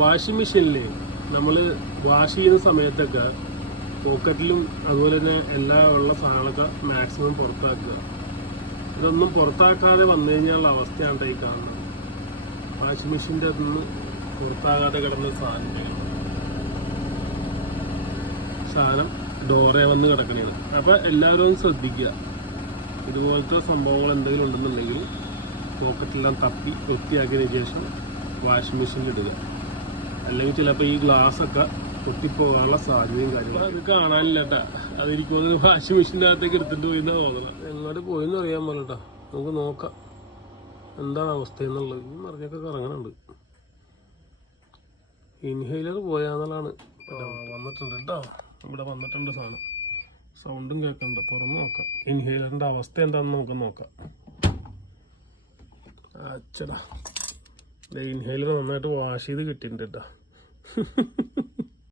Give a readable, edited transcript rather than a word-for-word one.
Washing മെഷീനിൽ നമ്മൾ wash ചെയ്യുന്ന സമയത്തൊക്കെ പോക്കറ്റിലും അതുപോലെ തന്നെ എല്ലാ ഉള്ള സാധനമൊക്കെ മാക്സിമം പുറത്താക്കുക. ഇതൊന്നും പുറത്താക്കാതെ വന്നു കഴിഞ്ഞാലുള്ള അവസ്ഥയാണ് ഈ കാണുന്നത്. വാഷിംഗ് മെഷീൻ്റെ അതൊന്നും പുറത്താകാതെ കിടന്ന സാധനം ഡോറെ വന്ന് കിടക്കണേന്ന്. അപ്പം എല്ലാവരും ഒന്ന് ശ്രദ്ധിക്കുക. ഇതുപോലത്തെ സംഭവങ്ങൾ എന്തെങ്കിലും ഉണ്ടെന്നുണ്ടെങ്കിൽ പോക്കറ്റെല്ലാം തപ്പി വൃത്തിയാക്കിയതിന് ശേഷം വാഷിംഗ് മെഷീനിൽ ഇടുക. അല്ലെങ്കിൽ ചിലപ്പോൾ ഈ ഗ്ലാസ്സൊക്കെ പൊട്ടിപ്പോകാനുള്ള സാധ്യതയും കാര്യങ്ങളും. അത് കാണാനില്ല കേട്ടാ. അതെനിക്ക് വാഷിംഗ് മെഷീൻ്റെ അകത്തേക്ക് എടുത്തിട്ട് പോയി എന്നാ തോന്നണം. എങ്ങോട്ട് പോയെന്ന് അറിയാൻ പോലെ കേട്ടോ. നമുക്ക് നോക്കാം എന്താണ് അവസ്ഥ എന്നുള്ളത്. ഈ മറിഞ്ഞൊക്കെ കറങ്ങണുണ്ട്. ഇൻഹെയിലർ പോയാന്നുള്ളതാണ്. വന്നിട്ടുണ്ട് കേട്ടോ. ഇവിടെ വന്നിട്ടുണ്ട് സാധനം. സൗണ്ടും കേൾക്കണ്ട. തുറന്ന് നോക്കാം ഇൻഹെയിലറിൻ്റെ അവസ്ഥ എന്താണെന്ന് നമുക്ക് നോക്കാം. അച്ചടാ, ഇൻഹെയിലർ നന്നായിട്ട് വാഷ് ചെയ്ത് കിട്ടിയിട്ടുണ്ട് കേട്ടോ.